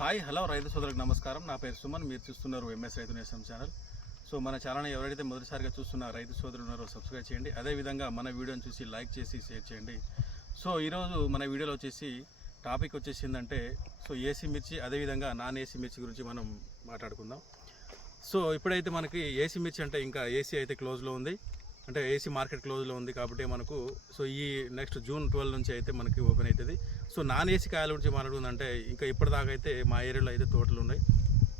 Hi hello రైతు సోదరులకు నమస్కారం. నా పేరు సుమన్. మీరు చూస్తున్నారు ఎంఎస్ రైతు నేసం ఛానల్. సో మన ఛానల్ ఎవరైతే మొదటిసారిగా చూస్తున్న రైతు సోదరులు ఉన్నారో సబ్స్క్రైబ్ చేయండి. అదేవిధంగా మన వీడియోని చూసి లైక్ చేసి షేర్ చేయండి. సో ఈరోజు మన వీడియోలో వచ్చేసి టాపిక్ వచ్చేసిందంటే సో ఏసీ మిర్చి అదేవిధంగా నాన్ ఏసీ మిర్చి గురించి మనం మాట్లాడుకుందాం. సో ఇప్పుడైతే మనకి ఏసీ మిర్చి అంటే ఇంకా ఏసీ అయితే క్లోజ్లో ఉంది. అంటే ఏసీ మార్కెట్ క్లోజ్లో ఉంది కాబట్టి మనకు సో ఈ నెక్స్ట్ జూన్ ట్వెల్వ్ నుంచి అయితే మనకి ఓపెన్ అవుతుంది సో నాన్ ఏసీ కాయల గురించి మాట్లాడుకుందంటే ఇంకా ఇప్పటిదాకా అయితే మా ఏరియాలో అయితే తోటలు ఉన్నాయి.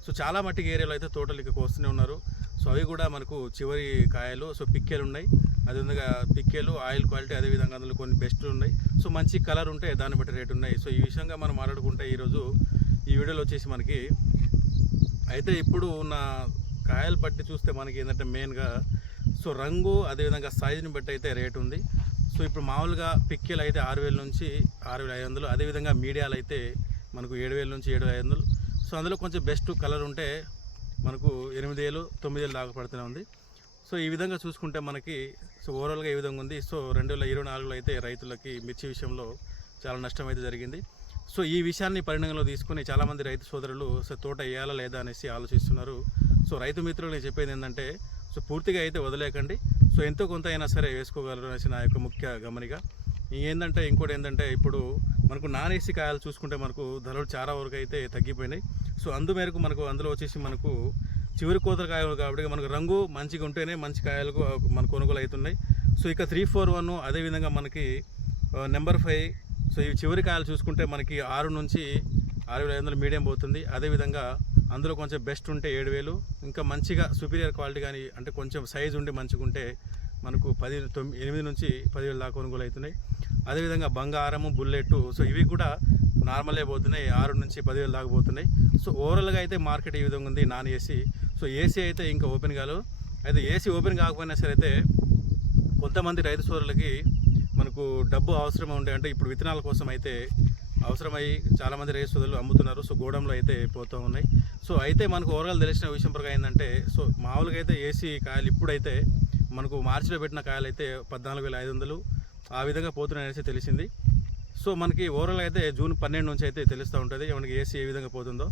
సో చాలా మట్టికి ఏరియాలో అయితే తోటలు ఇక వస్తూనే ఉన్నారు. సో అవి కూడా మనకు చివరి కాయలు సో పిక్కేలు ఉన్నాయి. అదేవిధంగా పిక్కేలు ఆయిల్ క్వాలిటీ అదేవిధంగా అందులో కొన్ని బెస్ట్లు ఉన్నాయి. సో మంచి కలర్ ఉంటే దాన్ని బట్టి రేట్ ఉన్నాయి. సో ఈ విషయంగా మనం మాట్లాడుకుంటే ఈరోజు ఈ వీడియోలో వచ్చేసి మనకి అయితే ఇప్పుడు ఉన్న కాయలు బట్టి చూస్తే మనకి ఏంటంటే మెయిన్గా సో రంగు అదేవిధంగా సైజుని బట్టి అయితే రేట్ ఉంది. సో ఇప్పుడు మామూలుగా పిక్కెలు అయితే ఆరు వేల నుంచి ఆరు వేల ఐదు వందలు అదేవిధంగా మీడియాలు అయితే మనకు ఏడు వేల నుంచి ఏడు వేల ఐదు వందలు. సో అందులో కొంచెం బెస్ట్ కలర్ ఉంటే మనకు ఎనిమిది వేలు తొమ్మిది వేలు దాకా పడుతూనే ఉంది. సో ఈ విధంగా చూసుకుంటే మనకి సో ఓవరాల్గా ఈ విధంగా ఉంది. సో రెండు వేల ఇరవై నాలుగులో అయితే రైతులకి మిర్చి విషయంలో చాలా నష్టం అయితే జరిగింది. సో ఈ విషయాన్ని పరిగణనలో తీసుకుని చాలామంది రైతు సోదరులు సో తోట వేయాలా లేదా అనేసి ఆలోచిస్తున్నారు. సో రైతు మిత్రులు నేను చెప్పేది ఏంటంటే సో పూర్తిగా అయితే వదిలేకండి. సో ఎంతో కొంత అయినా సరే వేసుకోగలరు అనేసి నా యొక్క ముఖ్య గమనిక. ఏంటంటే ఇంకోటి ఏంటంటే ఇప్పుడు మనకు నాన్ ఏసీ కాయలు చూసుకుంటే మనకు ధరలు చాలా వరకు అయితే తగ్గిపోయినాయి. సో అందు మేరకు మనకు అందులో వచ్చేసి మనకు చివరి కోతల కాయలు కాబట్టి మనకు రంగు మంచిగా ఉంటేనే మంచి కాయలకు మన కొనుగోలు అవుతున్నాయి. సో ఇక త్రీ ఫోర్ వన్ అదేవిధంగా మనకి నెంబర్ ఫైవ్ సో ఈ చివరి కాయలు చూసుకుంటే మనకి ఆరు నుంచి ఆరు వేల ఐదు వందలు మీడియం పోతుంది. అదేవిధంగా అందులో కొంచెం బెస్ట్ ఉంటే ఏడు వేలు. ఇంకా మంచిగా సుపీరియర్ క్వాలిటీ కానీ అంటే కొంచెం సైజ్ ఉండి మంచిగా ఉంటే మనకు పది తొమ్మిది ఎనిమిది నుంచి పదివేలు దాకా కొనుగోలు అవుతున్నాయి. అదేవిధంగా బంగారము బుల్లెట్ సో ఇవి కూడా నార్మలే పోతున్నాయి. ఆరు నుంచి పదివేలు దాకా పోతున్నాయి. సో ఓవరాల్గా అయితే మార్కెట్ ఈ విధంగా ఉంది నాన్ ఏసీ సో ఏసీ అయితే ఇంకా ఓపెన్ కాదు. అయితే ఏసీ ఓపెన్ కాకపోయినా సరే అయితే కొంతమంది రైతు సోదరులకి మనకు డబ్బు అవసరం ఉండే అంటే ఇప్పుడు విత్తనాల కోసం అయితే అవసరమై చాలామంది రైతు సోదరులు అమ్ముతున్నారు. సో గోడంలో అయితే పోతూ ఉన్నాయి. సో అయితే మనకు ఓవరాల్ తెలిసిన విషయం ప్రకారం ఏంటంటే సో మామూలుగా అయితే ఏసీ కాయలు ఇప్పుడైతే మనకు మార్చిలో పెట్టిన కాయలు అయితే పద్నాలుగు వేల ఐదు వందలు. ఆ విధంగా పోతున్నాయనేసి తెలిసింది. సో మనకి ఓవరాల్ అయితే జూన్ పన్నెండు నుంచి అయితే తెలుస్తూ ఉంటుంది మనకి ఏసీ ఏ విధంగా పోతుందో.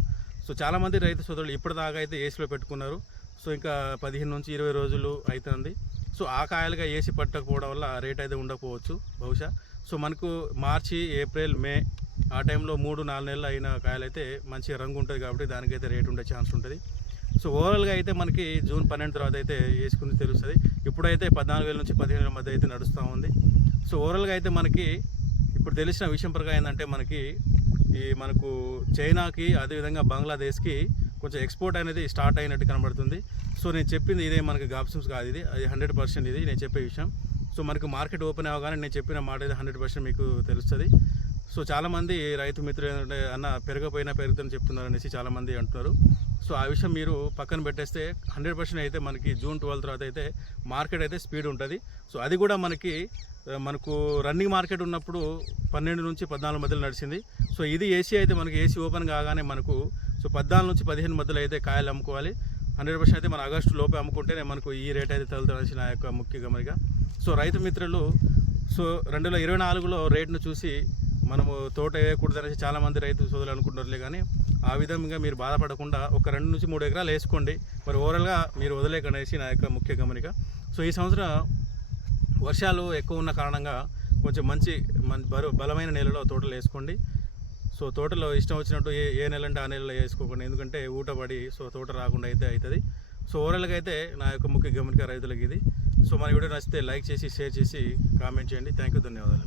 సో చాలామంది రైతు సోదరులు ఇప్పటిదాకా అయితే ఏసీలో పెట్టుకున్నారు. సో ఇంకా పదిహేను నుంచి ఇరవై రోజులు అవుతుంది సో ఆ కాయలుగా ఏసీ పట్టకపోవడం వల్ల రేట్ అయితే ఉండకపోవచ్చు బహుశా. సో మనకు మార్చి ఏప్రిల్ మే ఆ టైంలో మూడు నాలుగు నెలలు అయిన కాయలైతే మంచి మంచిగా రంగు ఉంటుంది కాబట్టి దానికైతే రేట్ ఉండే ఛాన్స్ ఉంటుంది. సో ఓవరాల్గా అయితే మనకి జూన్ పన్నెండు తర్వాత అయితే వేసుకుని తెలుస్తుంది. ఇప్పుడైతే పద్నాలుగు వేల నుంచి పదిహేను వేల మధ్య అయితే నడుస్తూ ఉంది. సో ఓవరాల్గా అయితే మనకి ఇప్పుడు తెలిసిన విషయం ప్రకారం ఏంటంటే మనకి ఈ మనకు చైనాకి అదేవిధంగా బంగ్లాదేశ్కి కొంచెం ఎక్స్పోర్ట్ అనేది స్టార్ట్ అయినట్టు కనబడుతుంది. సో నేను చెప్పింది ఇదే మనకి గాప్సిమ్స్ కాదు ఇది. అది హండ్రెడ్ పర్సెంట్ ఇది. నేను చెప్పే విషయం. సో మనకు మార్కెట్ ఓపెన్ అవ్వగానే నేను చెప్పిన మాట అయితే హండ్రెడ్ పర్సెంట్ మీకు తెలుస్తుంది. సో చాలామంది రైతు మిత్రులు ఏంటంటే అన్న పెరగపోయినా పెరుగుతుందని చెప్తున్నారు అనేసి చాలామంది అంటున్నారు. సో ఆ విషయం మీరు పక్కన పెట్టేస్తే హండ్రెడ్ పర్సెంట్ అయితే మనకి జూన్ ట్వెల్వ్ తర్వాత అయితే మార్కెట్ అయితే స్పీడ్ ఉంటుంది. సో అది కూడా మనకి మనకు రన్నింగ్ మార్కెట్ ఉన్నప్పుడు పన్నెండు నుంచి పద్నాలుగు మధ్యలో నడిచింది. సో ఇది ఏసీ అయితే మనకి ఏసీ ఓపెన్ కాగానే మనకు సో పద్నాలుగు నుంచి పదిహేను మధ్యలో అయితే కాయలు అమ్ముకోవాలి. హండ్రెడ్ పర్సెంట్ అయితే మన ఆగస్టు లోపే అమ్ముకుంటేనే మనకు ఈ రేట్ అయితే తగులుతుంది నా యొక్క ముఖ్య గమనిక. సో రైతు మిత్రులు సో రెండు వేల ఇరవై నాలుగులో రేట్ను చూసి మనము తోట వేయకూడదనేసి చాలామంది రైతు సోదరులు అనుకుంటారులే కానీ ఆ విధంగా మీరు బాధపడకుండా ఒక రెండు నుంచి మూడు ఎకరాలు వేసుకోండి. మరి ఓవరాల్గా మీరు వదిలేకనేసి నా యొక్క ముఖ్య గమనిక. సో ఈ సంవత్సరం వర్షాలు ఎక్కువ ఉన్న కారణంగా కొంచెం మంచి మన బరు బలమైన నెలలో తోటలు వేసుకోండి. సో తోటలో ఇష్టం వచ్చినట్టు ఏ ఏ నెల అంటే ఆ నెలలో వేసుకోకండి. ఎందుకంటే ఊటపడి సో తోట రాకుండా అయితే అవుతుంది సో ఓవరాల్గా అయితే నా యొక్క ముఖ్య గమనిక రైతులకి ఇది. సో మన వీడియో నచ్చితే లైక్ చేసి షేర్ చేసి కామెంట్ చేయండి. థ్యాంక్ యూ ధన్యవాదాలు.